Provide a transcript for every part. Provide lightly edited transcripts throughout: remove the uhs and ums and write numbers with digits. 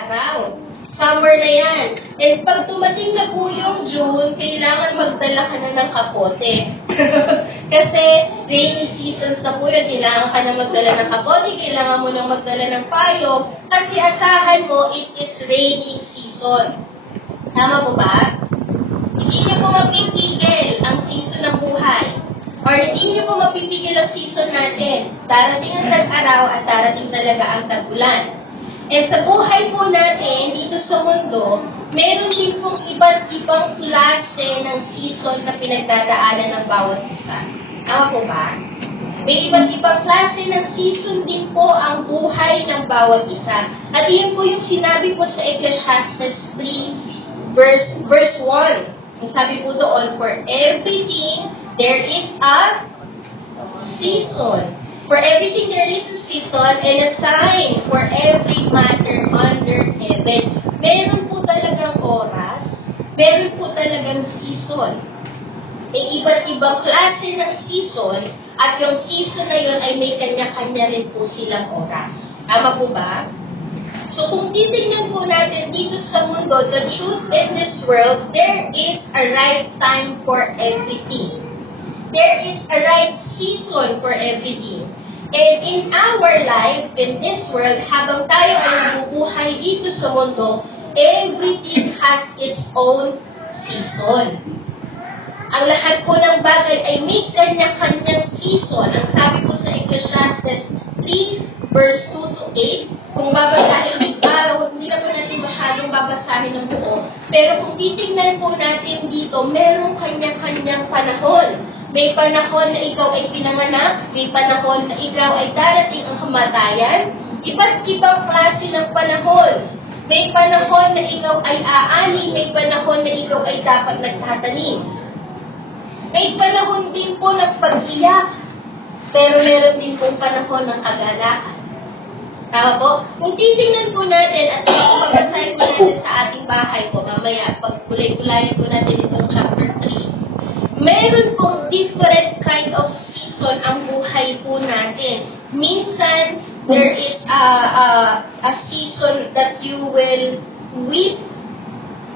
araw. Summer na yan. And pag dumating na po yung June, kailangan magdala ka na ng kapote. Kasi rainy seasons na po yun. Kailangan ka na magdala ng kapote, kailangan mo nang magdala ng payong, kasi asahan mo, it is rainy season. Tama po ba? Hindi niyo po mapipigil ang season ng buhay. Or hindi niyo po mapipigil ang season natin. Darating ang tag-araw at darating talaga ang tag-ulan. And sa buhay po natin, dito sa mundo, meron din pong iba't ibang klase ng season na pinagdadaanan ng bawat isa. Tama po ba? May iba't ibang klase ng season din po ang buhay ng bawat isa. At iyon po yung sinabi po sa Ecclesiastes 3, verse 1. Ang sabi po doon, for everything, there is a season. For everything there is a season and a time for every matter under heaven. Meron po talagang oras, meron po talagang season. Iba't ibang klase ng season at yung season na yun ay may kanya-kanya rin po silang oras. Tama po ba? So kung titignan po natin dito sa mundo, the truth in this world, there is a right time for everything. There is a right season for everything. And in our life, in this world, habang tayo ay nabubuhay dito sa mundo, everything has its own season. Ang lahat po ng bagay ay may kanya-kanyang season. Ang sabi po sa Ecclesiastes 3, verse 2 to 8, kung babasahin, hindi na po natin masyadong babasahin ng buo, pero kung titignan po natin dito, merong kanya-kanyang panahon. May panahon na ikaw ay pinanganak, may panahon na ikaw ay darating ang kamatayan, iba't ibang klase ng panahon. May panahon na ikaw ay aani, may panahon na ikaw ay dapat nagtatanim. May panahon din po ng pag-iyak, pero meron din pong panahon ng kagalakan. Tama po? Kung titingnan po natin at pagbabasahin po natin sa ating bahay po, mamaya pag kulay-kulayin po natin itong chapter 3, meron pong different kind of season ang buhay po natin. Minsan, there is a season that you will weep,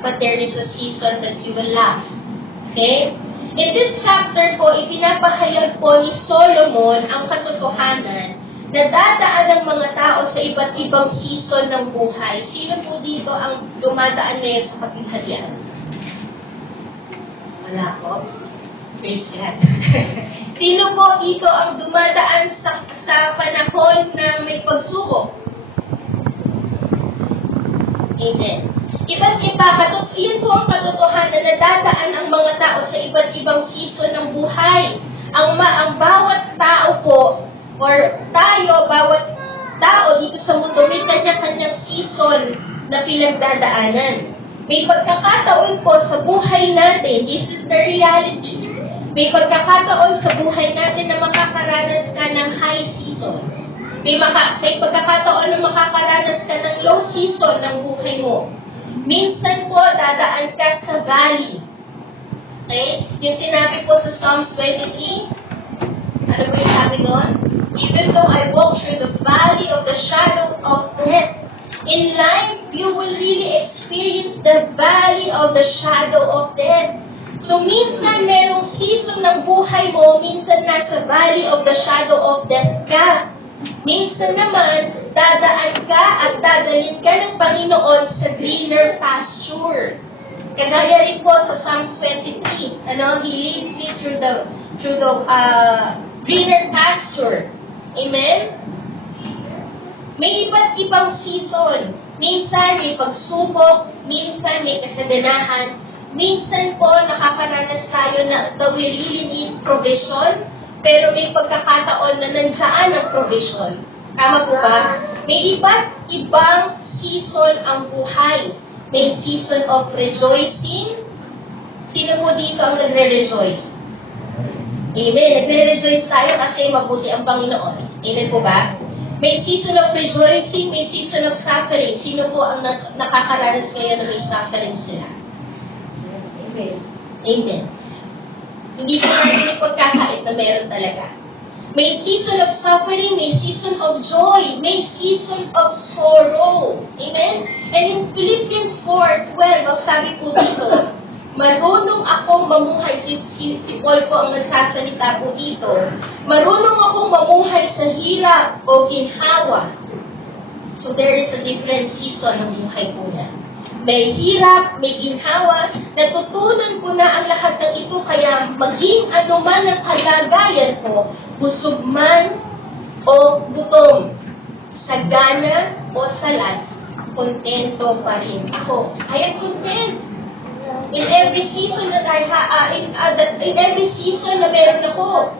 but there is a season that you will laugh. Okay? In this chapter po, ipinapahayag po ni Solomon ang katotohanan na dadaan ng mga tao sa iba't ibang season ng buhay. Sino po dito ang dumadaan ngayon sa kapigharian? Wala po. Praise God. Sino po dito ang dumadaan sa panahon na may pagsubok? Amen. Iba't iba, yun po ang katotohanan na dadaan ang mga tao sa iba't ibang season ng buhay. Ang bawat tao po, or tayo, bawat tao dito sa mundo, may kanya-kanyang season na pinagdadaanan. May pagkakataon po sa buhay natin, this is the reality. May pagkakataon sa buhay natin na makakaranas ka ng high seasons. May pagkakataon na makakaranas ka ng low season ng buhay mo. Minsan po, dadaan ka sa valley. Okay? Yung sinabi po sa Psalms 23, ano po yung sabi doon? Even though I walk through the valley of the shadow of death, in life, you will really experience the valley of the shadow of death. So, minsan merong season ng buhay mo, minsan nasa valley of the shadow of death ka. Minsan naman, dadaan ka at dadalhin ka ng Panginoon sa greener pasture. Kagaya rin po sa Psalms 23, He leads me through the greener pasture. Amen? May iba't ibang season. Minsan may pagsubok, minsan may kasaganahan, minsan po nakakaranas tayo na we really need provision, pero may pagkakataon na nandiyan ang provision. Tama po ba? May iba't ibang season ang buhay. May season of rejoicing. Sino po dito ang nagre-rejoice? Amen. Nagre-rejoice tayo kasi mabuti ang Panginoon. Amen po ba? May season of rejoicing, may season of suffering. Sino po ang nakakaranas ngayon na may suffering sila? Amen. Amen. Hindi po natin ipagkakait na meron talaga. May season of suffering, may season of joy, may season of sorrow. Amen? And pagsabi po dito, marunong akong mamuhay, si Paul po ang nagsasalita po dito, marunong akong mamuhay sa hirap o ginhawa. So there is a different season ng buhay po niya. May hirap, may ginhawa, natutunan ko na ang lahat ng ito, kaya maging anuman ang kalagayan ko, busog man o gutom, sagana o salat, kontento pa rin ako. I am content. In every season that in every season na meron ako.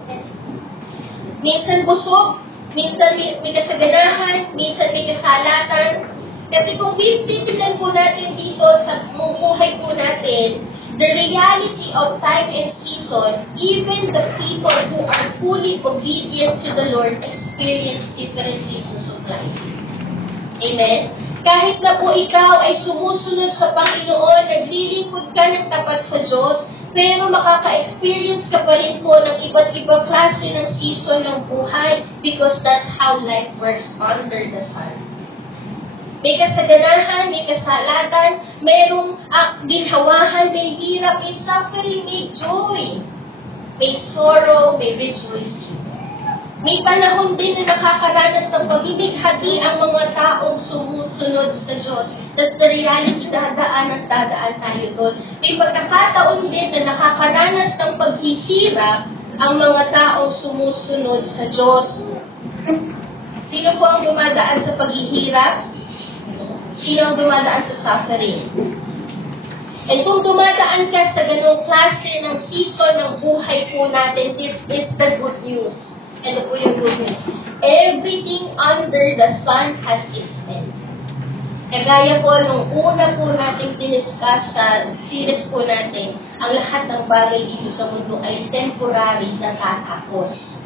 Minsan busog, minsan may kasaganahan, minsan may kasalatan. Kasi kung titignan po natin dito sa buhay po natin, the reality of time and season, even the people who are fully obedient to the Lord experience different seasons of life. Amen? Kahit na po ikaw ay sumusunod sa Panginoon, naglilingkod ka ng tapat sa Diyos, pero makaka-experience ka pa rin po ng iba't ibang klase ng season ng buhay because that's how life works under the sun. May kasaganahan, may kasalatan, mayroong ginhawahan, may hirap, may suffering, may joy. May sorrow, may rejoicing. May panahon din na nakakaranas ng pamimighati ang mga taong sumusunod sa Diyos. That's the reality, dadaan at dadaan tayo doon. May pagkakataon din na nakakaranas ng paghihirap ang mga taong sumusunod sa Diyos. Sino po ang dumadaan sa paghihirap? Sino ang dumadaan sa suffering? And kung dumadaan ka sa ganong klase ng season ng buhay po natin, this is the good news. Ano po yung good news? Everything under the sun has its end. Kagaya po nung una po natin diniscuss sa series po natin, ang lahat ng bagay dito sa mundo ay temporary na tatapos.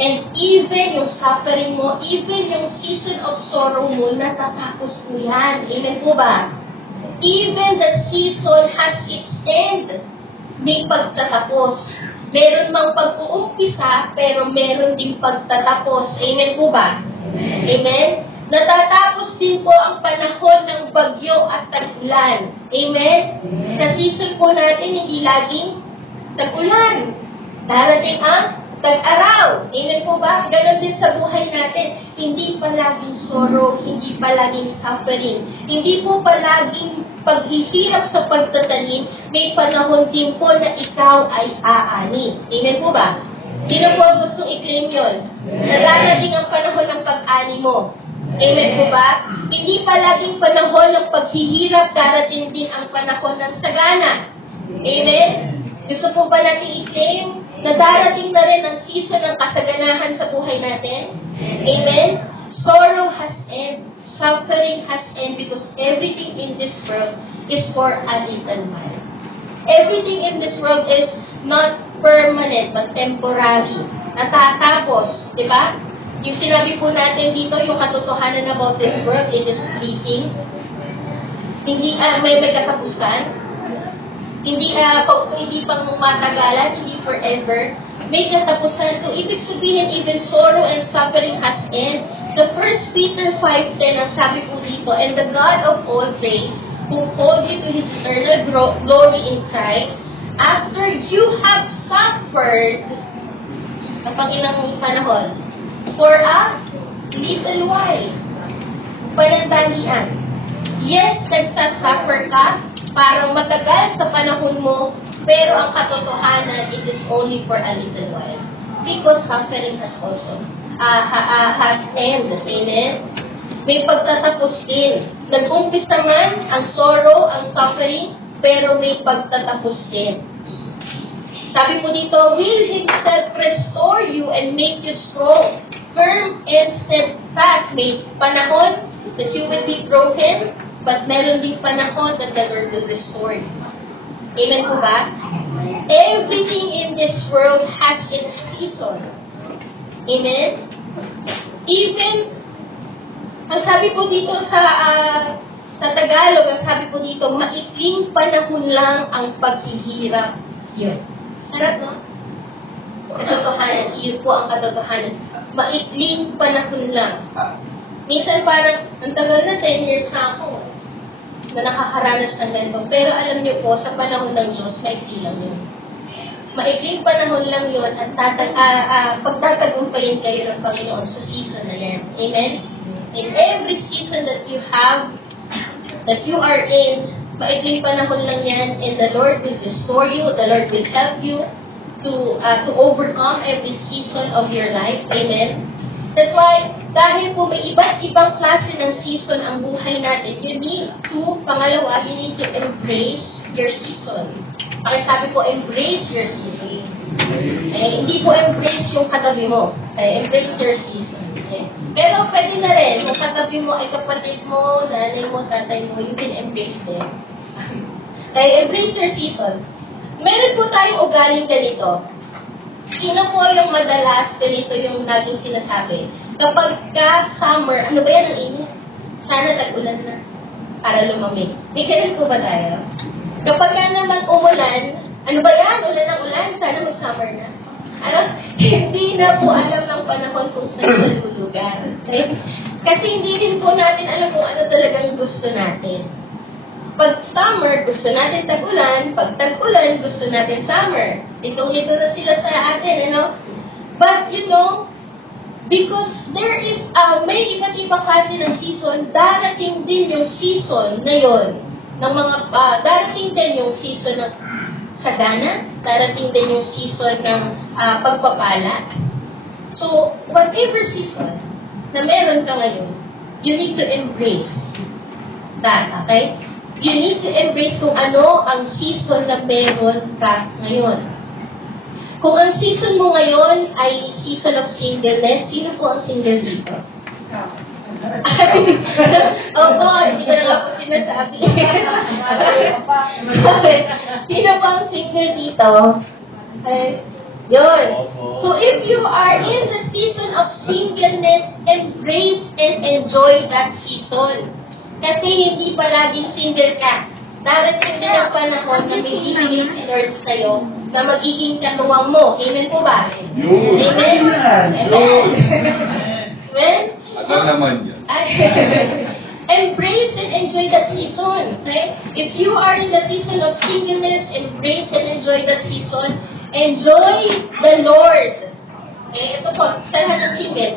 And even yung suffering mo, even yung season of sorrow mo, natatapos po yan. Amen po ba? Even the season has its end. May pagtatapos. Meron mang pag-uumpisa, pero meron ding pagtatapos. Amen po ba? Amen? Natatapos din po ang panahon ng bagyo at tag-ulan. Amen? Sa season po natin, hindi laging tag-ulan. Darating ang tag-araw. Amen po ba? Ganon din sa buhay natin. Hindi palaging sorrow, hindi palaging suffering. Hindi po palaging paghihirap sa pagtatanim, may panahon din po na ikaw ay aani. Amen po ba? Sino po ang gustong i-claim yun? Nadarating ang panahon ng pag-ani mo. Amen po ba? Hindi palaging panahon ng paghihirap, darating din ang panahon ng sagana. Amen? Gusto po ba natin i-claim na darating na rin ang season ng kasaganahan sa buhay natin? Amen? Sorrow has end. Suffering has end because everything in this world is for a little while. Everything in this world is not permanent but temporary. Natatapos, di ba? Yung sinabi po natin dito, yung katotohanan about this world, it is fleeting. Hindi, may katapusan. Hindi pang matagalan, hindi forever. May katapusan. So, ibig sabihin, even sorrow and suffering has end. So, 1 Peter 5:10, ang sabi po dito, and the God of all grace, who called you to His eternal glory in Christ, after you have suffered, kapag ilang panahon, for a little while, panandalian. Yes, nagsasuffer ka, parang matagal sa panahon mo, pero ang katotohanan, it is only for a little while. Because suffering has also has end. Amen? May pagtatapos din. Nag-umpisa man ang sorrow, ang suffering, pero may pagtatapos din. Sabi po dito, will Himself restore you and make you strong, firm and steadfast. May panahon that you will be broken, but meron ding panahon that the Lord will restore you. Amen po ba? Everything in this world has its season. Amen? Even, ang sabi po dito sa Tagalog, ang sabi po dito, maikling panahon lang ang paghihirap. Yun. Sarap, no? Katotohanan. Yun po ang katotohanan. Maikling panahon lang. Minsan parang, ang tagal na, 10 years na ako. na nakakaranas ng ganito. Pero alam niyo po, sa panahon ng Diyos, maikli lang yun. Maikling panahon lang yun at pagtatagumpayin kayo ng Panginoon sa season na yan. Amen? In every season that you have, that you are in, maikling panahon lang yan, and the Lord will restore you, the Lord will help you to overcome every season of your life. Amen? That's why, dahil po may iba't ibang klase ng season ang buhay natin, you need to, pangalawa, you need to embrace your season. Sabi po, embrace your season. Hindi po embrace yung katabi mo. Embrace your season. Pero pwede na rin, kung katabi mo ay kapatid mo, nanay mo, tatay mo, you can embrace them. Embrace your season. Meron po tayong ugaling ganito. Sino po yung madalas ganito yung laging sinasabi? Kapag summer, ano ba yan ang init? Sana tag-ulan na para lumamig. May ganun po ba tayo? Kapag naman umulan, ano ba yan? Ulan ng ulan, sana mag-summer na. Hindi na po alam ng panahon kung saan siya lulugan. Okay? Kasi hindi din po natin alam kung ano talagang gusto natin. Pag summer, gusto natin tag-ulan. Pag tag-ulan, gusto natin summer. Itong-ito na sila sa atin, ano? But, you know, because there is, may iba't ibang klase ng season, darating din yung season na yon ng mga, darating din yung season ng sagana, darating din yung season ng pagpapala. So, whatever season na meron ka ngayon, you need to embrace that, okay? You need to embrace kung ano ang season na meron ka ngayon. Kung ang season mo ngayon ay season of singleness, sino po ang single dito? Opo, hindi ko na nga po sinasabi. Sino po ang single dito? Yun. So if you are in the season of singleness, embrace and enjoy that season. Kasi hindi palaging single ka. Darating din ang panahon na may ibigay si Lord sa'yo na magiging katuwang mo. Amen po ba? Amen? Amen? Amen? Ano naman yan? Embrace and enjoy that season. Okay? If you are in the season of singleness, embrace and enjoy that season. Enjoy the Lord. Okay? Ito po, sa lahat ng single.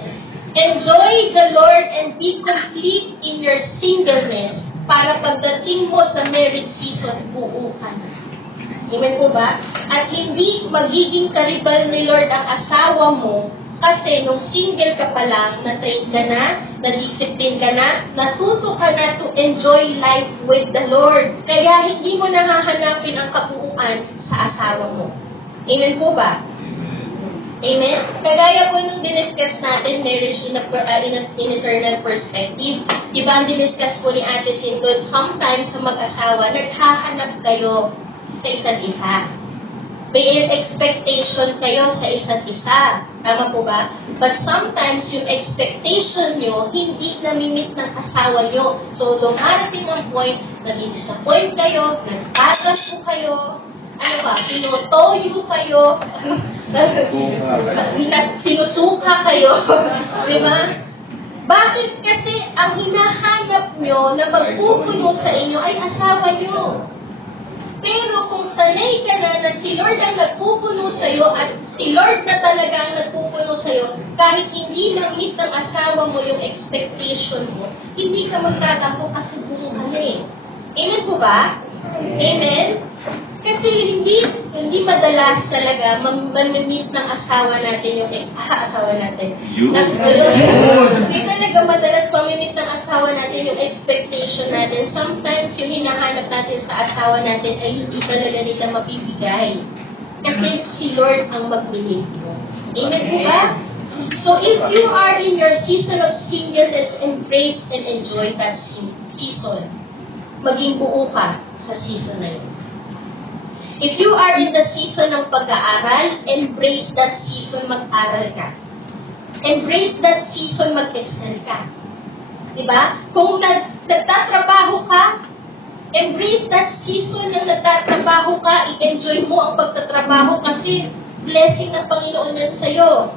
Enjoy the Lord and be complete in your singleness para pagdating mo sa marriage season, buo ka na. Amen po ba? At hindi magiging karibal ni Lord ang asawa mo kasi nung single ka pa lang, na-train ka na, na-discipline ka na, natuto ka na to enjoy life with the Lord. Kaya hindi mo nahahanapin ang kabuuan sa asawa mo. Amen po ba? Amen? Kagaya po nung diniscuss natin, marriage in an eternal perspective. Diba ang diniscuss po ni Ate Sindon, sometimes sa mag-asawa, naghahanap kayo sa isa't isa. May expectation kayo sa isa't isa. Tama po ba? But sometimes yung expectation nyo, hindi namimit ng asawa nyo. So, dumarating ang point, nag-disappoint kayo, nagtatas po kayo, ano ba, pinutoyo kayo, sinusuka kayo, di ba? Bakit? Kasi ang hinahanap nyo na magpupuno sa inyo ay asawa nyo. Pero kung sanay ka na si Lord ang nagpupuno sa'yo at si Lord na talaga ang nagpupuno sa'yo, kahit hindi ma-meet ng asawa mo yung expectation mo, hindi ka magtatampo kasi buo ka na eh. Amen po ba? Amen? Kasi hindi madalas talaga ma-meet ng asawa natin yung asawa natin. Hindi talaga madalas ma-meet ng asawa natin yung expectation natin. Sometimes yung hinahanap natin sa asawa natin ay hindi talaga nila mapibigay. Kasi si Lord ang mag-meet mo. Amen po ba? So if you are in your season of singleness, embrace and enjoy that season. Maging buo ka sa season na yun. If you are in the season ng pag-aaral, embrace that season, mag-aral ka. Embrace that season, mag-excel ka. Diba? Kung nagtatrabaho ka, embrace that season na nagtatrabaho ka, i-enjoy mo ang pagtatrabaho kasi blessing ng Panginoon yan sa'yo.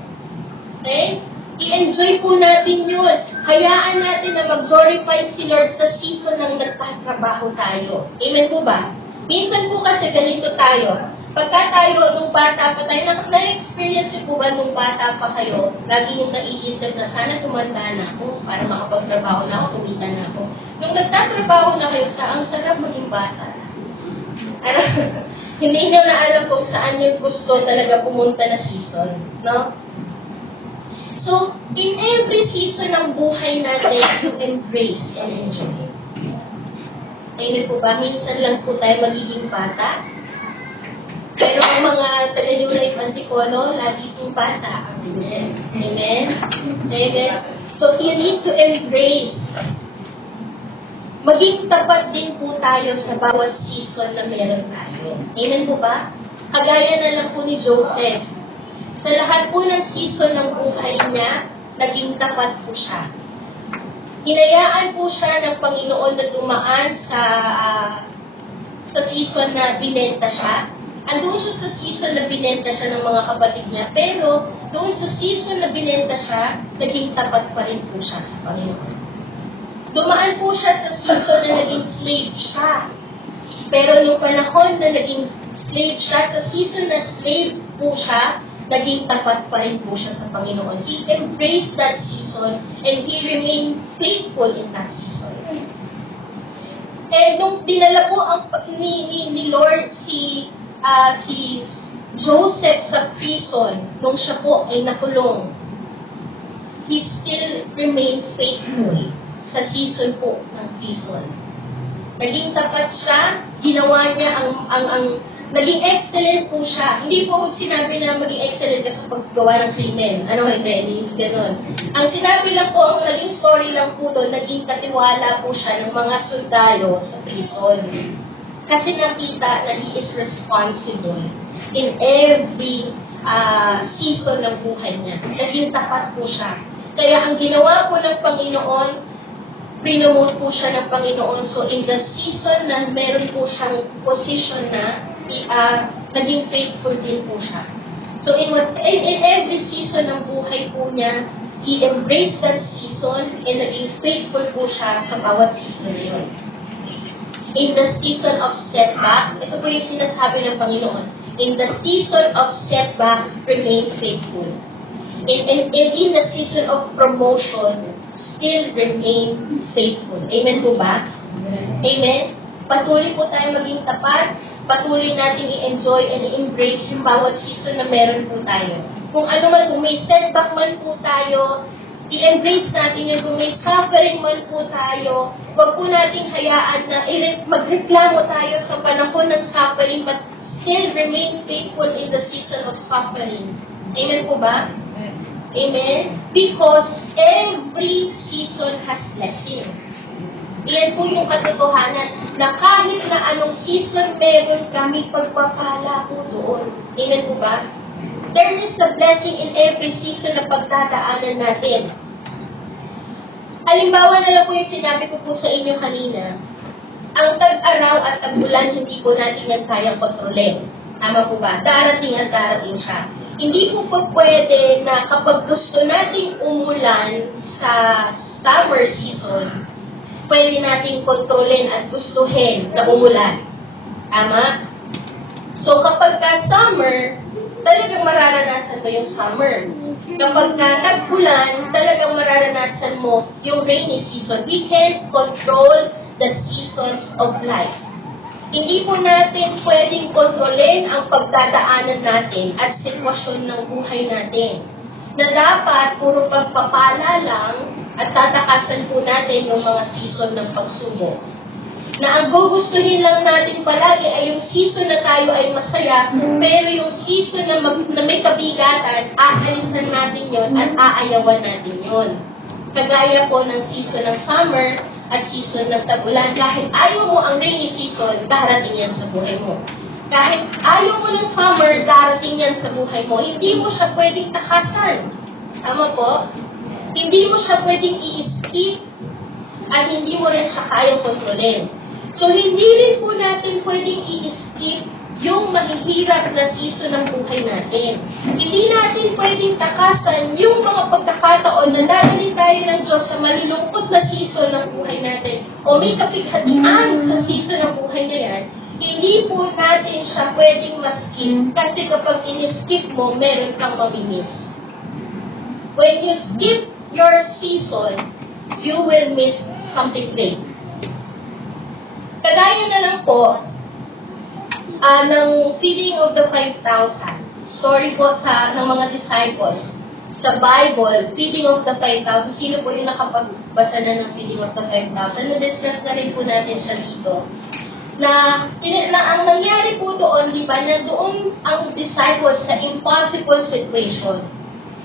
Okay? I-enjoy po natin yun. Hayaan natin na mag-glorify si Lord sa season ng nagtatrabaho tayo. Amen po ba? Minsan po kasi ganito tayo. Pagka tayo, nung bata pa tayo, na-experience niyo po ba nung bata pa kayo, lagi yung naiisip na sana tumanda na ako para makapagtrabaho na ako, kumita na ako. Nung nagtatrabaho na kayo, ang sarap maging bata. Ano? Hindi nyo na alam kung saan yung gusto talaga pumunta na season. No? So, in every season ng buhay natin, you embrace and enjoy. Amen po ba? Minsan lang po tayo magiging bata. Pero ang mga taga-New Life Antipolo, lagi pong bata ang gusto. Amen? Amen? So, you need to embrace. Maging tapat din po tayo sa bawat season na meron tayo. Amen po ba? Kagaya na lang po ni Joseph. Sa lahat po ng season ng buhay niya, naging tapat po siya. Hinayaan po siya ng Panginoon na dumaan sa season na binenta siya. Andoon siya sa season na binenta siya ng mga kapatid niya, pero doon sa season na binenta siya, naging tapat pa rin po siya sa Panginoon. Dumaan po siya sa season na naging slave siya. Pero nung panahon na naging slave siya, sa season na slave po siya, naging tapat pa rin po siya sa Panginoon. He embraced that season and he remained faithful in that season. And nung dinala po ni Lord si Joseph sa prison, nung siya po ay nakulong, he still remained faithful sa season po ng prison. Naging tapat siya, ginawa niya naging excellent po siya. Hindi po sinabi na maging excellent ka sa paggawa ng krimen. Hindi gano'n. Ang sinabi lang po, ang naging story lang po doon, naging katiwala po siya ng mga sundalo sa prison. Kasi nakita na he is responsible in every season ng buhay niya. Naging tapat po siya. Kaya ang ginawa po ng Panginoon, prinomote po siya ng Panginoon. So in the season na meron po siyang position na, naging faithful din po siya. So in every season ng buhay po niya, he embraced that season and naging faithful po siya sa bawat season na yun. In the season of setback, ito po yung sinasabi ng Panginoon, in the season of setback, remain faithful. And in the season of promotion, still remain faithful. Amen po ba? Amen? Patuloy po tayo maging tapat, patuloy natin i-enjoy and i-embrace yung bawat season na meron po tayo. Kung ano man, kung may setback man po tayo, i-embrace natin yun. Kung may suffering man po tayo, huwag po nating hayaan na magreklamo tayo sa panahon ng suffering, but still remain faithful in the season of suffering. Amen po ba? Amen? Because every season has blessing. Iyan po yung katotohanan na kahit na anong season meron kami pagpapala po doon. Amen po ba? There is a blessing in every season na pagdadaanan natin. Halimbawa na lang po yung sinabi ko po sa inyo kanina, ang tag-araw at tag-ulan hindi po natin yan kayang kontrolin. Tama po ba? Darating at darating siya. Hindi po pwede na kapag gusto nating umulan sa summer season, pwede nating kontrolin at gustuhin na umulan. Tama? So kapag summer, talagang mararanasan mo yung summer. Kapag tag-ulan, talagang mararanasan mo yung rainy season. We can't control the seasons of life. Hindi po natin pwedeng kontrolin ang pagdadaanan natin at sitwasyon ng buhay natin. Na dapat puro pagpapala lang at tatakasan po natin yung mga season ng pagsubok. Na ang gugustuhin lang natin palagi ay yung season na tayo ay masaya, pero yung season na may kabigatan, aalisan natin yon at aayawan natin yon. Kagaya po ng season ng summer at season ng tag-ulan. Kahit ayaw mo ang rainy season, darating yan sa buhay mo. Kahit ayaw mo ng summer, darating yan sa buhay mo. Hindi mo siya pwedeng takasan. Tama po? Hindi mo siya pwedeng i-skip at hindi mo rin siya kayang kontrolin. So, hindi rin po natin pwedeng i-skip yung mahihirap na season ng buhay natin. Hindi natin pwedeng takasan yung mga pagkakataon na dadalhin tayo ng Diyos sa malulungkot na season ng buhay natin o may kapighatian sa season ng buhay na yan. Hindi po natin siya pwedeng ma-skip kasi kapag in-skip mo, meron kang mamimiss. When you skip your season, you will miss something great. Kagaya na lang po ng feeding of the 5,000. Story po ng mga disciples. Sa Bible, feeding of the 5,000. Sino po yung nakapagbasa na ng feeding of the 5,000? Na-discuss na rin po natin siya dito. Na ang nangyari po doon, di ba, na doon ang disciples sa impossible situation.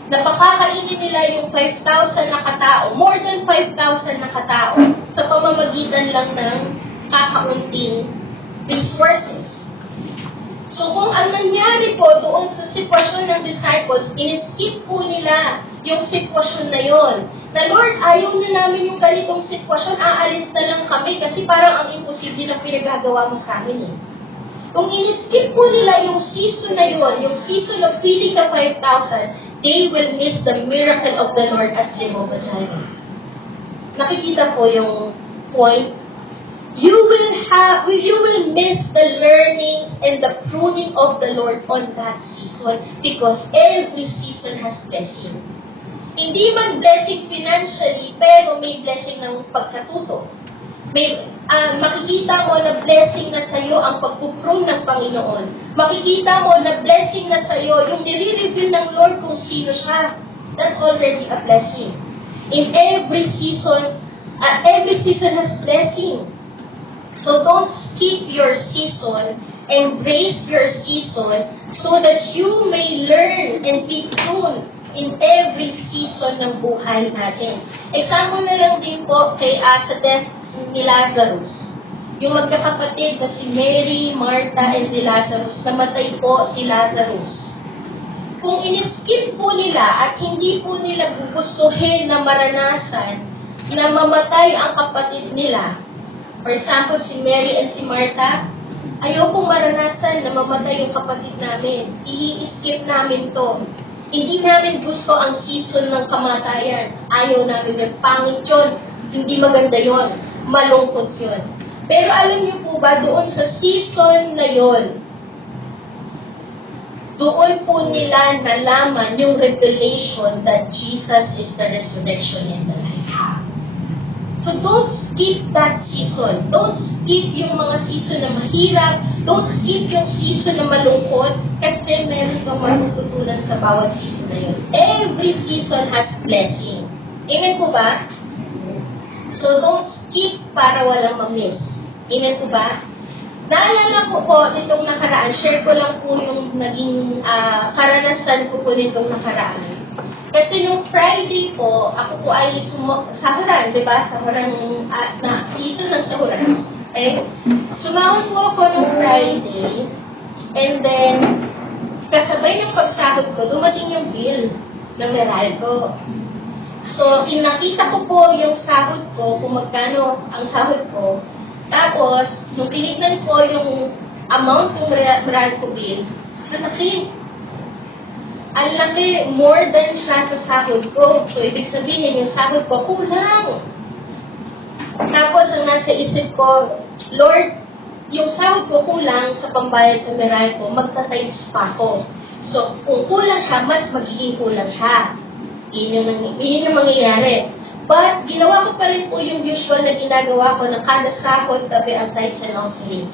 Napakakainin nila yung 5,000 na katao, more than 5,000 na katao, sa pamamagitan lang ng kakaunting resources. So kung ang nangyari po doon sa sitwasyon ng disciples, in-skip po nila yung sitwasyon na yon. Na Lord, ayaw na namin yung ganitong sitwasyon, aalis na lang kami kasi parang ang imposible na pinagagawa mo sa amin eh. Kung in-skip po nila yung season na yon, yung season of feeding the 5,000, they will miss the miracle of the Lord as Jehovah Jireh. Nakikita po yung point. You will miss the learnings and the pruning of the Lord on that season because every season has blessing. Hindi man blessing financially, pero may blessing ng pagkatuto. May makikita mo na blessing na sa iyo ang pagpuprune ng Panginoon. Makikita mo na blessing na sa iyo yung nire-reveal ng Lord kung sino siya. That's already a blessing. In every season has blessing. So don't skip your season, embrace your season so that you may learn and be pruned in every season ng buhay natin. Example na lang din po sa death ni Lazarus. Yung magkakapatid na si Mary, Martha, and si Lazarus, namatay po si Lazarus. Kung in-skip po nila at hindi po nila gugustuhin na maranasan na mamatay ang kapatid nila, for example, si Mary and si Martha, ayaw pong maranasan na mamatay yung kapatid namin. I-skip namin to. Hindi namin gusto ang season ng kamatayan. Ayaw namin yun. Pangit yun. Hindi maganda yun. Malungkot yun. Pero alam niyo po ba, doon sa season na yun, doon po nila nalaman yung revelation that Jesus is the resurrection and the life. So don't skip that season. Don't skip yung mga season na mahirap. Don't skip yung season na malungkot kasi meron kang matututunan sa bawat season na yun. Every season has blessing. Amen po ba? So don't skip para walang ma-miss. Amen po ba? Naalala ko po nitong nakaraan, share ko lang po yung naging karanasan ko po nitong nakaraan. Kasi nung Friday po, ako po ay sahuran, di ba? Sahuran na season ng sahuran. Okay? Sumahod po ako nung Friday, and then, kasabay ng pagsahod ko, dumating yung bill ng Meralco. So, nakita ko po yung sahod ko, kung magkano ang sahod ko. Tapos, nung tinignan ko yung amount ng Meralco bill, ang laki, more than siya sa sahod ko. So, ibig sabihin, yung sahod ko, kulang. Tapos, ang nasa isip ko, Lord, yung sahod ko kulang sa pambayad sa Meralco, magtatimes pa ako. So, kung kulang siya, mas magiging kulang siya. Yun yung mangyayari. But, ginawa ko pa rin po yung usual na ginagawa ko na kada sahod, tabi ang tithes and offering.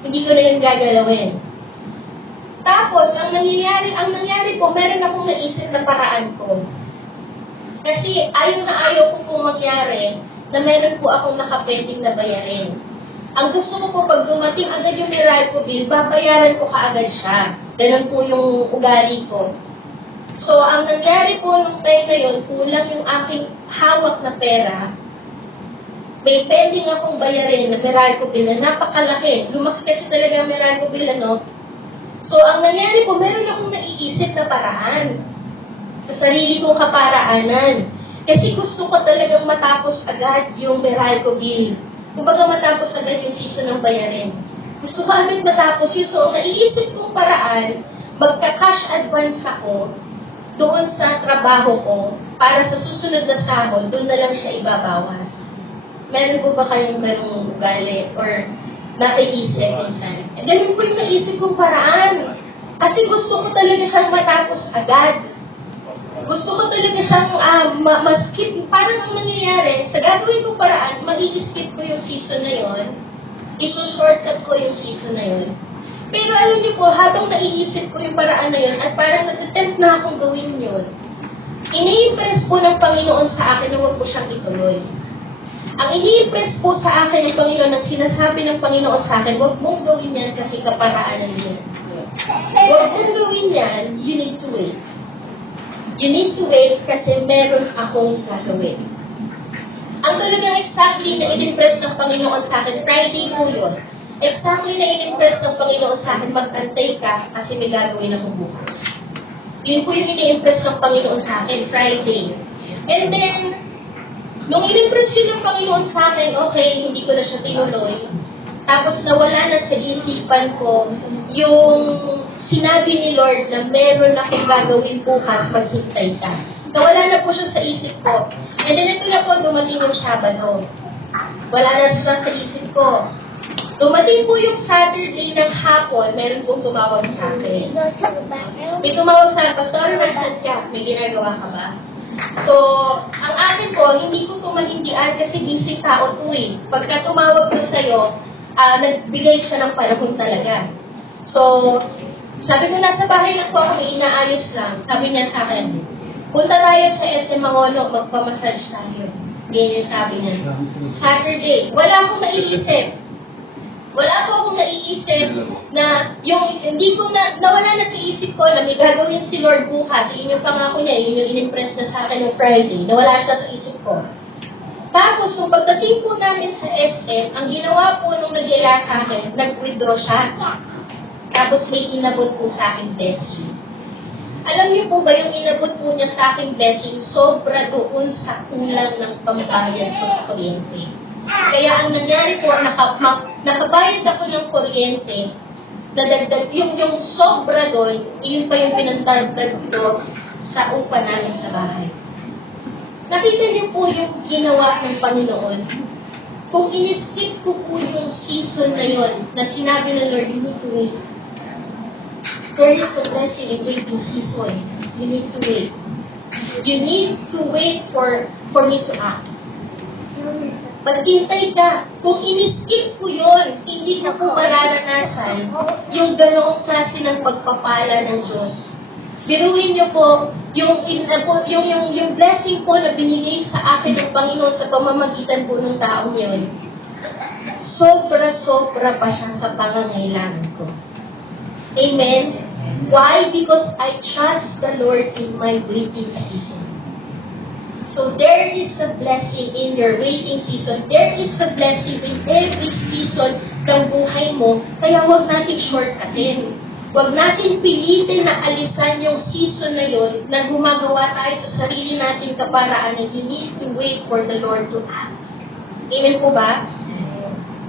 Hindi ko na yun gagalawin. Tapos, ang nangyari po, meron akong naisip na paraan ko. Kasi ayaw ko po mangyari na meron po akong nakapending na bayarin. Ang gusto ko po, pag dumating agad yung Meralco bill, babayaran ko kaagad siya. Ganun po yung ugali ko. So, ang nangyari po nung time na yun, kulang yung aking hawak na pera. May pending akong bayarin na Meralco bill na napakalaki. Lumaki kasi talaga ang Meralco bill, ano? So, ang nangyari po, meron akong naiisip na paraan sa sarili kong kaparaanan. Kasi gusto ko talagang matapos agad yung Meralco bill. Kumbaga matapos agad yung season ng bayarin. Gusto ko agad matapos yun. So, ang naiisip kong paraan, magka-cash advance ako doon sa trabaho ko para sa susunod na sahod, doon na lang siya ibabawas. Meron po ba kayong ganung ugali or naiisip minsan? Ganun po yung naisip kong paraan. Kasi gusto ko talaga siyang matapos agad. Gusto ko talaga siyang ma-skip. Parang ang nangyayari, sa gagawin kong paraan, mag-i-skip ko yung season na yon, iso-shortcut ko yung season na yun. Pero alam niyo po, habang naiisip ko yung paraan na yun, at parang natatempt na akong gawin yun, ini-impress po ng Panginoon sa akin na huwag ko siyang ituloy. Ang ini-impress po sa akin ng Panginoon, ang sinasabi ng Panginoon sa akin, huwag mong gawin yan kasi kaparaanan mo. Huwag mong gawin yan, you need to wait. You need to wait kasi meron akong gagawin. Ang talagang exactly na in-impress ng Panginoon sa akin, Friday po yun. Exactly na in-impress ng Panginoon sa akin, magantay ka kasi may gagawin ako bukas. Yun po yung in-impress ng Panginoon sa akin, Friday. And then, nung in-impress yun ng Panginoon sa akin, okay, hindi ko na siya tinuloy. Tapos nawala na sa isipan ko yung sinabi ni Lord na meron akong gagawin bukas, maghintay ka. Nawala na po siya sa isip ko. And then ito na po, dumating yung Sabado. Wala na siya sa isip ko. Dumating po yung Saturday ng hapon, meron pong tumawag sa akin. May tumawag sa akin, Pastor, nasaan ka? May ginagawa ka ba? So, ang akin po, hindi ko tumahindian kasi busy tao to eh. Pagka tumawag ko sa'yo, nagbigay siya ng panahon talaga. So, sabi ko, nasa bahay lang po ako, may inaayos lang. Sabi niya sa akin, punta tayo sa SM Mangono, magpamassage tayo. Yan yung sabi niya. Saturday, wala akong naiisip. Wala po akong naiisip na yung, hindi ko na, nawala na sa isip ko na may gagawin si Lord bukas. Yun yung pangako niya, yun yung in-impress na sa akin ng Friday. Nawala siya sa isip ko. Tapos, nung pagdating po namin sa SM, ang ginawa po nung nag-ila sa akin, nag-withdraw siya. Tapos may inabot po sa akin blessing. Alam niyo po ba yung inabot po niya sa aking blessing, sobra doon sa kulang ng pambayad ko sa kuryente. Kaya ang nangyari po, nakabayad ako ng kuryente, nadagdag, yung sobra doon, yun pa yung pinandagdag ko sa upa namin sa bahay. Nakita niyo po yung ginawa ng Panginoon. Kung in-skip ko po yung season na yon, na sinabi ng Lord, you need to wait. There is a blessing in waiting season. You need to wait. You need to wait for me to act. Maghintay ka. Kung in-skip ko yon, hindi ko po mararanasan yung ganoong klase ng pagpapala ng Diyos. Biruin niyo po, yung blessing po na binigay sa akin ng Panginoon sa pamamagitan po ng taong yon, sobra-sobra pa siya sa pangangailangan ko. Amen? Why? Because I trust the Lord in my waiting season. So there is a blessing in your waiting season. There is a blessing in every season ng buhay mo. Kaya huwag natin shortcutin. Huwag natin pilitin na alisan yung season na yun na gumagawa tayo sa sarili natin kaparaanan. You need to wait for the Lord to act. Amen po ba?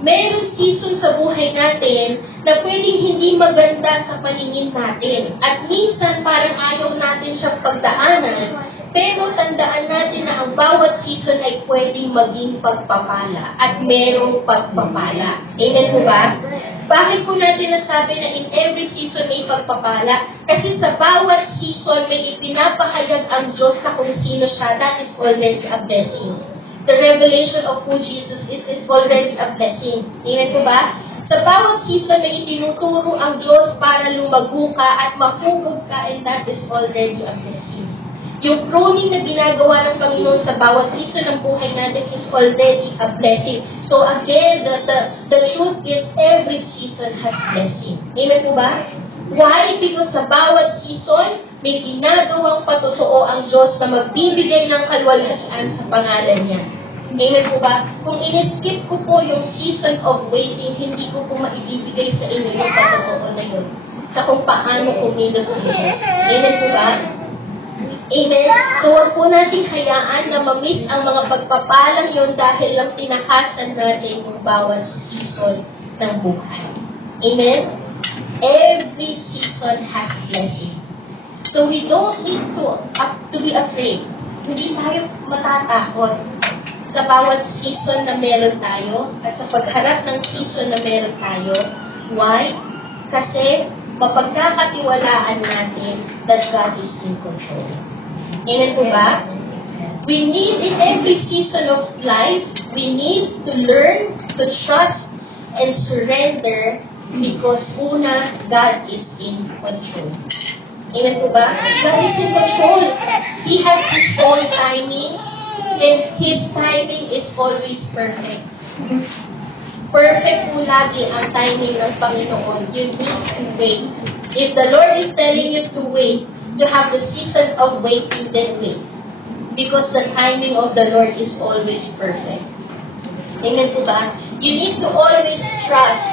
Meron season sa buhay natin na pwedeng hindi maganda sa paningin natin. At minsan parang ayaw natin siyang pagdaanan, pero tandaan natin na ang bawat season ay pwedeng maging pagpapala at merong pagpapala. Amen po ba? Bakit po natin nasabi na in every season may pagpapala? Kasi sa bawat season may ipinapahayag ang Diyos sa kung sino siya. That is already a blessing. The revelation of who Jesus is already a blessing. Amen po ba? Sa bawat season may itinuturo ang Diyos para lumago ka at mahugog ka, and that is already a blessing. Yung pruning na ginagawa ng Panginoon sa bawat season ng buhay natin is already a blessing. So again, the truth is every season has blessing. Amen po ba? Why? Because sa bawat season, may ginagawang patotoo ang Diyos na magbibigay ng kalwalhatian sa pangalan niya. Amen po ba? Kung in-skip ko po yung season of waiting, hindi ko po maibibigay sa inyo yung patotoo na yun sa kung paano kumilos ang Diyos. Amen po ba? Amen? So, huwag po nating hayaan na ma-miss ang mga pagpapalang yun dahil lang tinakasan natin yung bawat season ng buhay. Amen? Every season has blessing. So we don't need to be afraid. Hindi tayo matatakot sa bawat season na meron tayo at sa pagharap ng season na meron tayo. Why? Kasi mapagkakatiwalaan natin that God is in control. Amen po ba? We need in every season of life, we need to learn to trust and surrender because una, God is in control. Amen po ba? God is in control. He has His own timing and His timing is always perfect. Perfect po lagi ang timing ng Panginoon. You need to wait. If the Lord is telling you to wait, to have the season of waiting, then wait. Because the timing of the Lord is always perfect. Amen po ba? You need to always trust.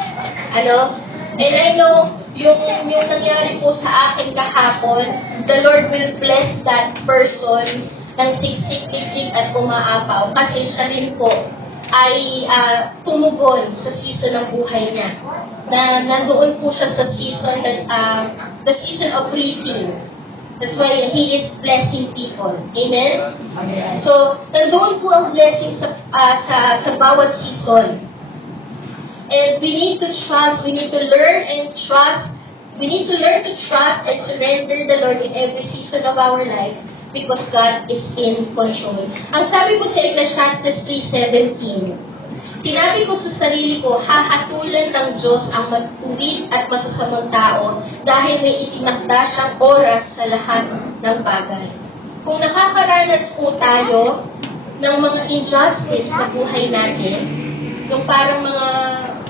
Ano? And I know, yung nangyari po sa akin kahapon, the Lord will bless that person ng siksik-tiksik at umaapaw. Kasi siya rin po ay tumugon sa season ng buhay niya. Na nandoon po siya sa season that, the season of reaping. That's why He is blessing people. Amen? So, nandoon po ang blessing sa bawat season. And we need to trust, we need to learn and trust, we need to learn to trust and surrender the Lord in every season of our life because God is in control. Ang sabi po sa Ecclesiastes 3:17, sinabi ko sa sarili ko, hahatulan ng Diyos ang matutuwid at masasamang tao dahil may itinakda siyang oras sa lahat ng bagay. Kung nakakaranas po tayo ng mga injustice sa buhay natin, yung parang mga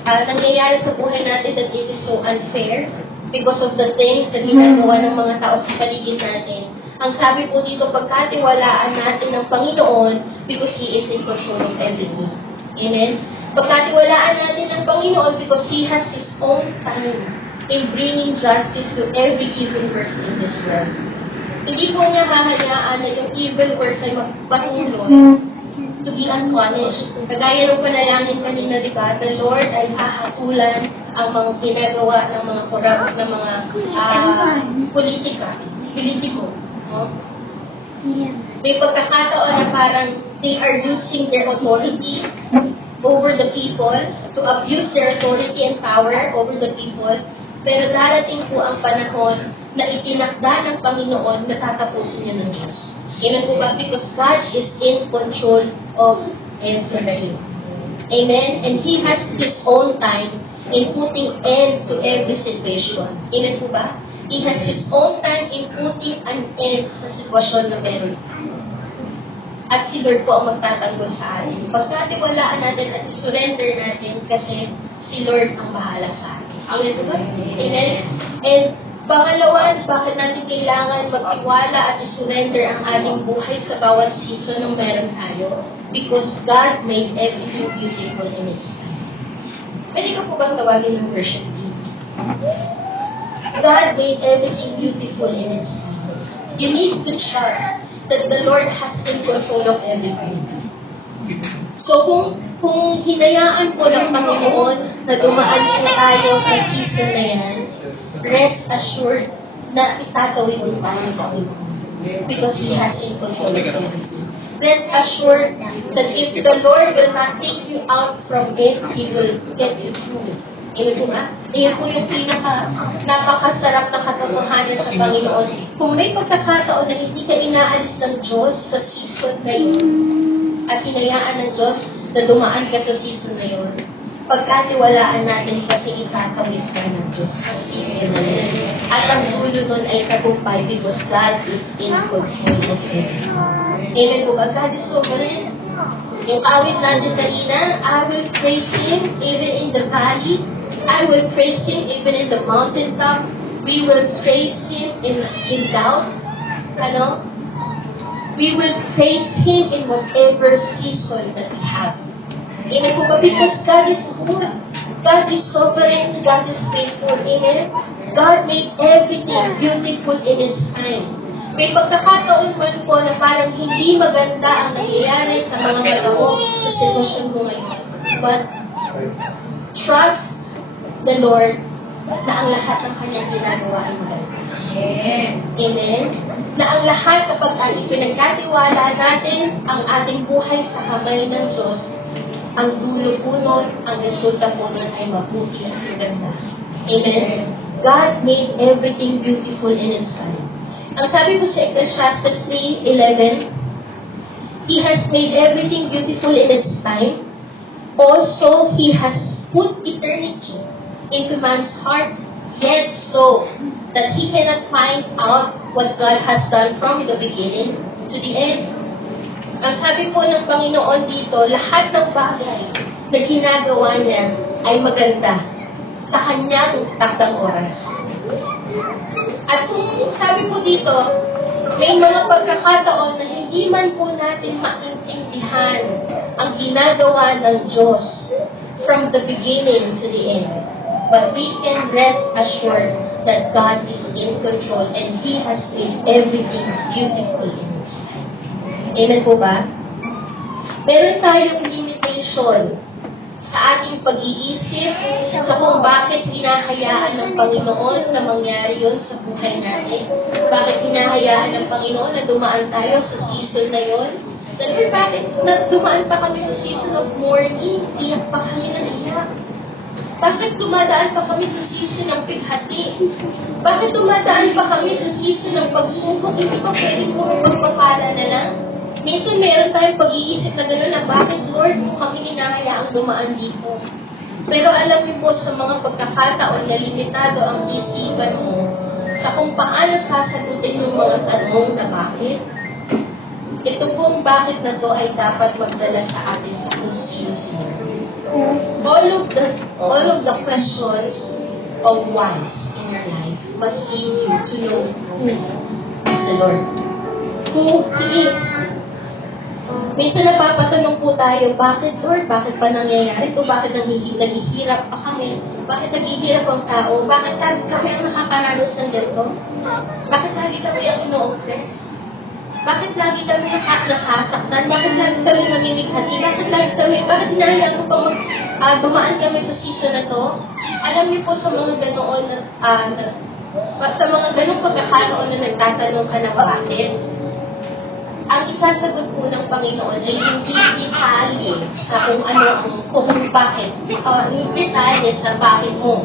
nangyayari sa buhay natin that it is so unfair because of the things na ginagawa ng mga tao sa paligid natin. Ang sabi po dito, pagkatiwalaan natin ng Panginoon because He is in control of everything. Amen? Pagkatiwalaan natin ng Panginoon because He has His own time in bringing justice to every evil works in this world. Hindi po niya hahayaan na yung evil works ay magpatuloy to be unpunished. Kagaya ng panalangin kanina, di ba? The Lord ay hahatulan ang mga ginagawa ng mga corrupt, ng mga politiko. No? May pagkakataon na parang they are using their authority over the people, to abuse their authority and power over the people. Pero darating po ang panahon na itinakda ng Panginoon na tatapusin niya ng Diyos. Amen po ba? Because God is in control of everything. Amen? And He has His own time in putting end to every situation. Amen po ba? He has His own time in putting an end sa sitwasyon na meron. At si Lord po ang magtatanggol sa atin. Pagkatiwalaan natin at surrender natin kasi si Lord ang bahala sa atin. Amen po ba? Amen? And pangalawa, bakit natin kailangan magtiwala at isurrender ang ating buhay sa bawat season ng meron tayo? Because God made everything beautiful in His time. Pwede ka po bang tawagin ng worship team? God made everything beautiful in His time. You need to trust that the Lord has in control of everything. So kung hinayaan po ng Panginoon na dumaan po tayo sa season na yan, rest assured na itatawid din tayo ng Panginoon. Because He has in control of everything. Rest assured that if the Lord will not take you out from it, He will get you through it. Amen po ba? Iyon po yung napakasarap na katotohanan sa Panginoon. Kung may pagkakataon na hindi ka inaalis ng Diyos sa season na yun, at hinayaan ng Diyos na dumaan ka sa season na yun, pagkatiwalaan natin kasi itatawid ka ng Diyos sa season na yun. At ang dulo nun ay tagumpay because God is in control of everything. Amen po ba? God is sovereign. Yung awit natin kanina, I will praise Him even in the valley. I will praise Him even in the mountaintop. We will praise Him in doubt. Ano? We will praise Him in whatever season that we have. Amen po ba? Because God is good. God is sovereign. God is faithful. Amen? God made everything beautiful in His time. May pagkakataon man po na parang hindi maganda ang nangyayari sa mga matao sa sitwasyon ko ngayon. But trust the Lord na ang lahat ng kanyang ginagawa ay maganda. Amen? Na ang lahat kapag ipinagkatiwala natin ang ating buhay sa kamay ng Diyos, ang dulo po nun, ang resulta po nun ay mabuti at maganda. Amen? God made everything beautiful in its time. Ang sabi po sa Ecclesiastes 3:11, He has made everything beautiful in its time. Also, He has put eternity into man's heart, yet so that he cannot find out what God has done from the beginning to the end. Ang sabi po ng Panginoon dito, lahat ng bagay na ginagawa niya ay maganda sa kanyang taktang oras. At kung sabi po dito, may mga pagkakataon na hindi man po natin maintindihan ang ginagawa ng Diyos from the beginning to the end. But we can rest assured that God is in control and He has made everything beautiful in His time. Amen po ba? Meron tayong limitation sa ating pag-iisip sa kung bakit hinahayaan ng Panginoon na mangyari yun sa buhay natin. Bakit hinahayaan ng Panginoon na dumaan tayo sa season na yun. Lord, bakit dumaan pa kami sa season of mourning? Iyak pa kami ng iyak. Bakit dumadaan pa kami sa season ng pighati? Bakit dumadaan pa kami sa season ng pagsubok? Hindi pa pwede puro pagpapala na lang? Minsan meron tayong pag-iisip na gano'n na bakit, Lord, mo kami hinahayaang dumaan dito? Pero alam niyo po sa mga pagkakataon na limitado ang isipan mo sa kung paano sasagutin yung mga tanong na bakit. Ito pong bakit na to ay dapat magdala sa atin sa kung sino-sino. All of the questions of whys in your life must lead you to know who is the Lord. Who He is. Minsan napapatanong po tayo, bakit Lord? Bakit pa nangyayari ito? Bakit naghihirap pa kami? Bakit naghihirap ang tao? Bakit lagi kami ang nakakaranos ng ganito? Bakit lagi kami ang ino-oppress? Bakit lagi kami nasasaktan? Bakit lagi kami namimighati? Bakit hinahayaan mo pa dumaan kami sa season na to? Alam niyo po sa mga ganoon sa mga ganong pagkakataon na nagtatanong ka na bakit, ang isasagot po ng Panginoon ay hindi detalye sa kung bakit. Hindi detalye sa bakit mo.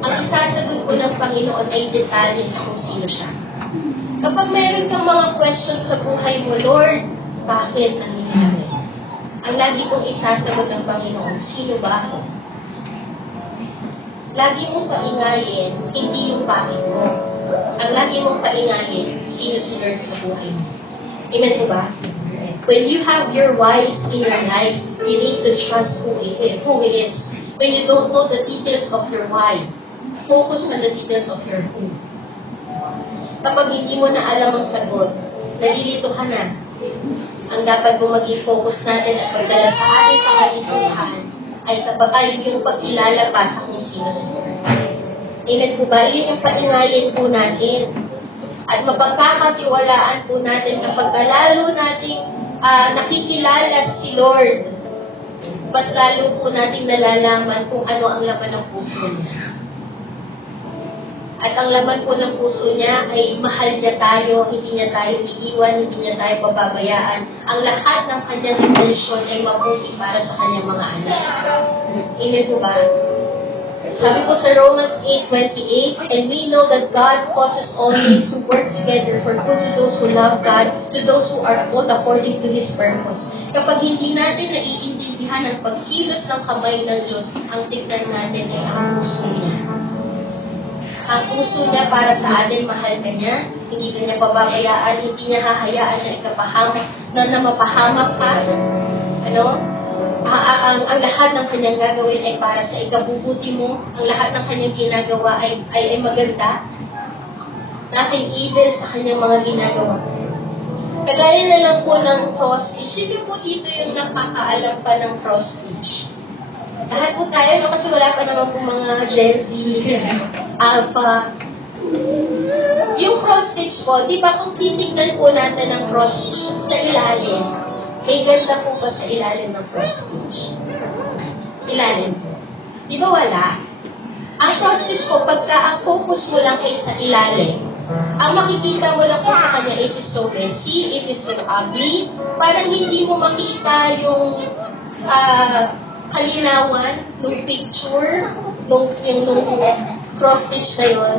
Ang isasagot po ng Panginoon ay detalye sa kung sino siya. Kapag meron kang mga questions sa buhay mo, Lord, bakit nangyayari? Ang lagi kong isasagot ng Panginoon, sino ba ako? Lagi mong paingayin, hindi yung bakit mo. Ang lagi mong paingayin, sino si Lord sa buhay mo. Amen po ba? When you have your whys in your life, you need to trust who it is. When you don't know the details of your why, focus on the details of your who. Kapag hindi mo na alam ang sagot, nalilito ka na. Ang dapat po maging focus natin at pagdala sa ating pangalituhan ay yung pagkilala pa sa kung sino si Lord. Amen po ba? Yun yung paingayin po natin. At mapagkakatiwalaan po natin kapag lalo nating nakikilala si Lord, mas lalo po nating nalalaman kung ano ang laman ng puso niya. At ang laman po ng puso niya ay mahal niya tayo, hindi niya tayo iiwan, hindi niya tayo pababayaan. Ang lahat ng kanyang intensyon ay mabuti para sa kanyang mga anak. Amen po ba? Sabi po sa Romans 8:28, and we know that God causes all things to work together for good to those who love God, to those who are called according to His purpose. Kapag hindi natin naiintindihan ang pagkilos ng kamay ng Diyos, ang tignan natin ay ang puso niya. Ang puso niya para sa atin, mahal ka niya, hindi ka niya pababayaan, hindi niya hahayaan na mapahamak ka. Ang lahat ng kanyang gagawin ay para sa ikabubuti mo. Ang lahat ng kanyang ginagawa ay maganda. Nothing evil sa kanyang mga ginagawa. Kagaya na lang po ng cross-stitch. Hindi po dito yung nakakaalam pa ng cross-stitch. Lahat po tayo, kasi wala pa naman po mga Gen Z, Alpha. Yung cross-stitch po, di ba kung titignan po natin ang cross-stitch sa ilalim, may ganda po ba sa ilalim ng cross-stitch? Ilalim po. Di ba wala? Ang cross-stitch po, pagka ang focus mo lang ay sa ilalim, ang makikita mo lang po sa kanya, it is so messy, it is so ugly, parang hindi mo makita yung kalinawan ng picture, nung cross-stitch na yun.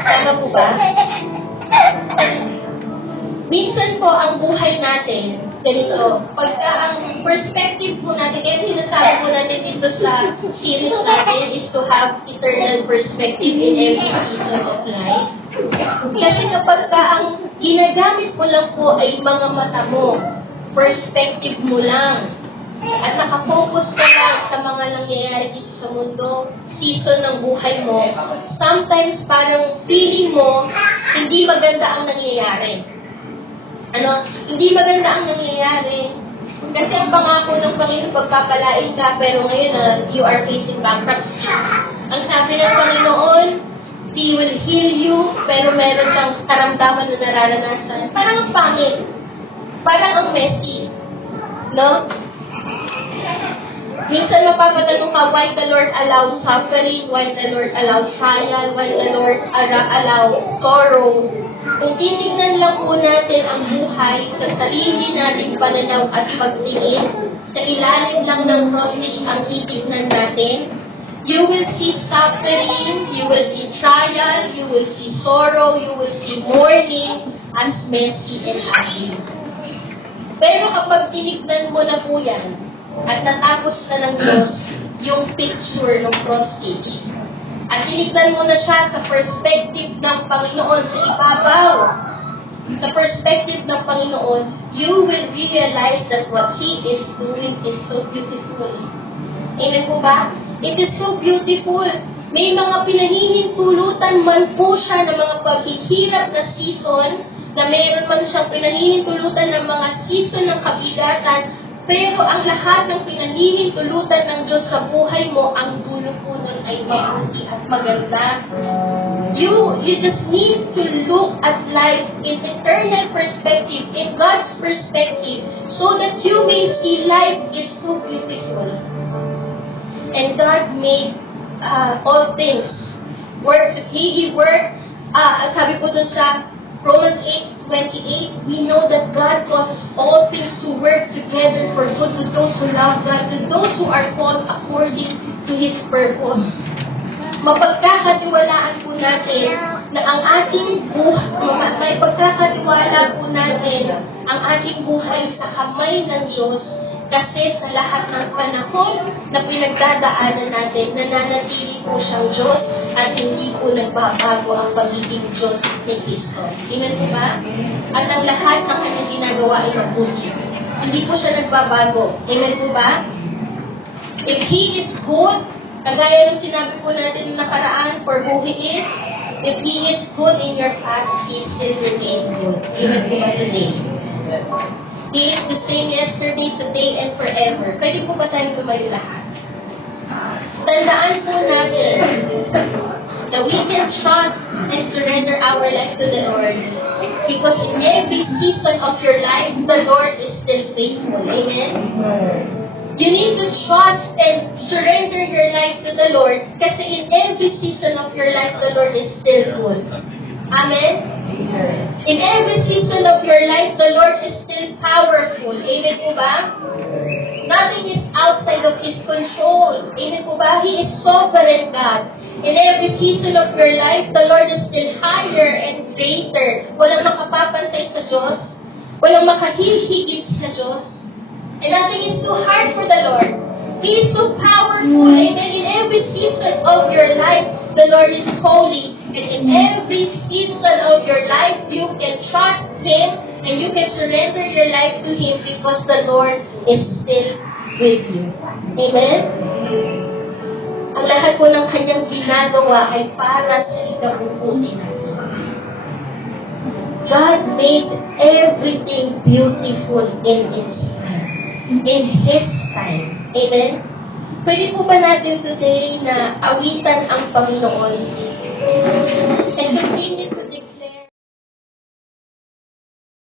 Tama po ba? Minsan po, ang buhay natin, ganito, pagka ang perspective po natin, kaya sinasabi po natin dito sa series natin is to have eternal perspective in every season of life. Kasi kapag ka ang ginagamit mo lang po ay mga mata mo, perspective mo lang, at nakafocus ka lang sa mga nangyayari dito sa mundo, season ng buhay mo, sometimes parang feeling mo, hindi maganda ang nangyayari. Hindi maganda ang nangyayari. Kasi ang pangako ng Panginoon, pagpapalain ka, pero ngayon you are facing bankruptcy. Ang sabi ng Panginoon, He will heal you, pero meron kang karamdaman na nararanasan. Parang ang pangit. Parang ang messy. No? Minsan mapapatanong ka, why the Lord allows suffering, why the Lord allows trial, why the Lord allows sorrow. Kung titignan lang po natin ang buhay sa sarili nating pananaw at pagtingin, sa ilalim lang ng cross-stitch ang titignan natin, you will see suffering, you will see trial, you will see sorrow, you will see mourning as messy and ugly. Pero kapag tinignan mo na po yan, at natapos na ng Diyos yung picture ng cross-stitch, at tinignan mo na siya sa perspective ng Panginoon sa ibabaw, sa perspective ng Panginoon, you will realize that what He is doing is so beautiful. Amen po ba? It is so beautiful. May mga pinahihintulutan man po siya ng mga paghihirap na season, na mayroon man siyang pinahihintulutan ng mga season ng kabigatan, pero ang lahat ng pinahihintulutan ng Diyos sa buhay mo, ang dulo po nun ay mabuti at maganda. You just need to look at life in eternal perspective, in God's perspective, so that you may see life is so beautiful. And God made all things work. He worked, sabi po dun sa Romans 8:28, we know that God causes all things to work together for good to those who love God, to those who are called according to His purpose. Mapagkakatiwalaan po natin na ang ating buhay, may pagkakatiwala po natin ang ating buhay sa kamay ng Diyos. Kasi sa lahat ng panahon na pinagdadaanan natin, nananatili po siyang Diyos at hindi po nagbabago ang pagiging Diyos ni Kristo. Amen po ba? At ang lahat ng kanyang ginagawa ay mabuti. Hindi po siya nagbabago. Amen po ba? If He is good, kagaya ng sinabi po natin na nakaraan for who He is, if He is good in your past, He still remains good. Amen po ba today? He is the same yesterday, today, and forever. Pwede po ba tayong tumayo lahat? Tandaan po natin that we can trust and surrender our life to the Lord because in every season of your life, the Lord is still faithful. Amen? You need to trust and surrender your life to the Lord kasi in every season of your life, the Lord is still good. Amen? In every season of your life, the Lord is still powerful. Amen po ba? Nothing is outside of His control. Amen po ba? He is sovereign God. In every season of your life, the Lord is still higher and greater. Walang makapapantay sa Diyos. Walang makahihigit sa Diyos. And nothing is too hard for the Lord. He is so powerful. Amen. In every season of your life, the Lord is holy. And in every season of your life, you can trust Him and you can surrender your life to Him because the Lord is still with you. Amen? Ang lahat po ng Kanyang ginagawa ay para sa ikabubuti natin. God made everything beautiful in His time. In His time. Amen? Pwede po ba natin today na awitan ang Panginoon and continue to